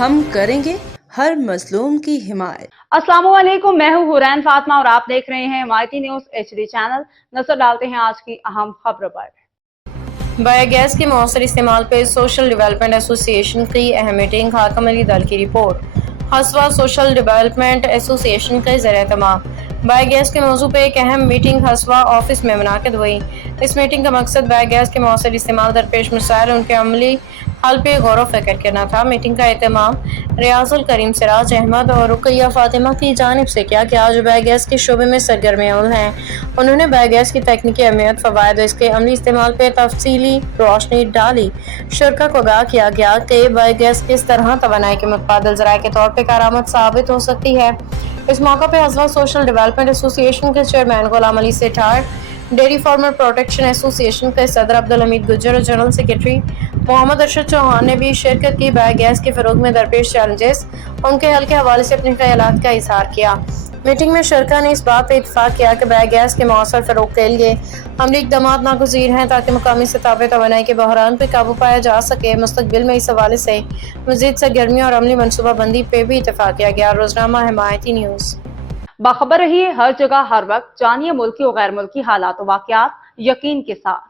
ہم کریں گے ہر مظلوم کی حمایت۔ السلام علیکم، میں ہوں حورین فاطمہ اور آپ دیکھ رہے ہیں حمایتی نیوز HD چینل۔ نظر ڈالتے ہیں آج کی اہم خبروں پر۔ بایو گیس کے مؤثر استعمال پر سوشل ڈیولپمنٹ ایسوسی ایشن کی اہم میٹنگ، حاکم علی دل کی رپورٹ۔ ہسوا سوشل ڈیولپمنٹ ایسوسی ایشن کا زیر اہتمام بایو گیس کے موضوع پر ایک اہم میٹنگ ہسوا آفس میں منعقد ہوئی۔ اس میٹنگ کا مقصد بایو گیس کے مؤثر استعمال، درپیش مسائل، ان کے عملی حل پہ غور و فکر کرنا تھا۔ میٹنگ کا اہتمام ریاض الکریم سراج احمد اور رقیہ فاطمہ کی جانب سے کیا گیا، جو بایو گیس کے شعبے میں سرگرم عمل ہیں۔ انہوں نے بایو گیس کی تکنیکی اہمیت، فوائد اور اس کے عملی استعمال پہ تفصیلی روشنی ڈالی۔ شرکاء کو آگاہ کیا گیا کہ بایو گیس کس طرح توانائی کے متبادل ذرائع کے طور پہ کارآمد ثابت ہو سکتی ہے۔ اس موقع پہ ہسوا سوشل ڈیولپمنٹ ایسوسی ایشن کے چیئرمین غلام علی سیٹھار، ڈیری فارمر پروٹیکشن ایسوسی ایشن کے صدر عبدالحمید گجر اور جنرل سیکریٹری محمد ارشد چوہان نے بھی شرکت کی۔ بایو گیس کے فروغ میں درپیش چیلنجز، ان کے حل کے حوالے سے اپنے خیالات کا اظہار کیا۔ میٹنگ میں شرکاء نے اس بات پہ اتفاق کیا کہ بایو گیس کے مؤثر فروغ کے لیے عملی اقدامات ناگزیر ہیں تاکہ مقامی سطح پہ توانائی کے بحران پہ قابو پایا جا سکے۔ مستقبل میں اس حوالے سے مزید سرگرمیوں اور عملی منصوبہ بندی پہ بھی اتفاق کیا گیا۔ روزنامہ حمایتی نیوز۔ باخبر رہیے ہر جگہ ہر وقت، جانیے ملکی و غیر ملکی حالات و واقعات یقین کے ساتھ۔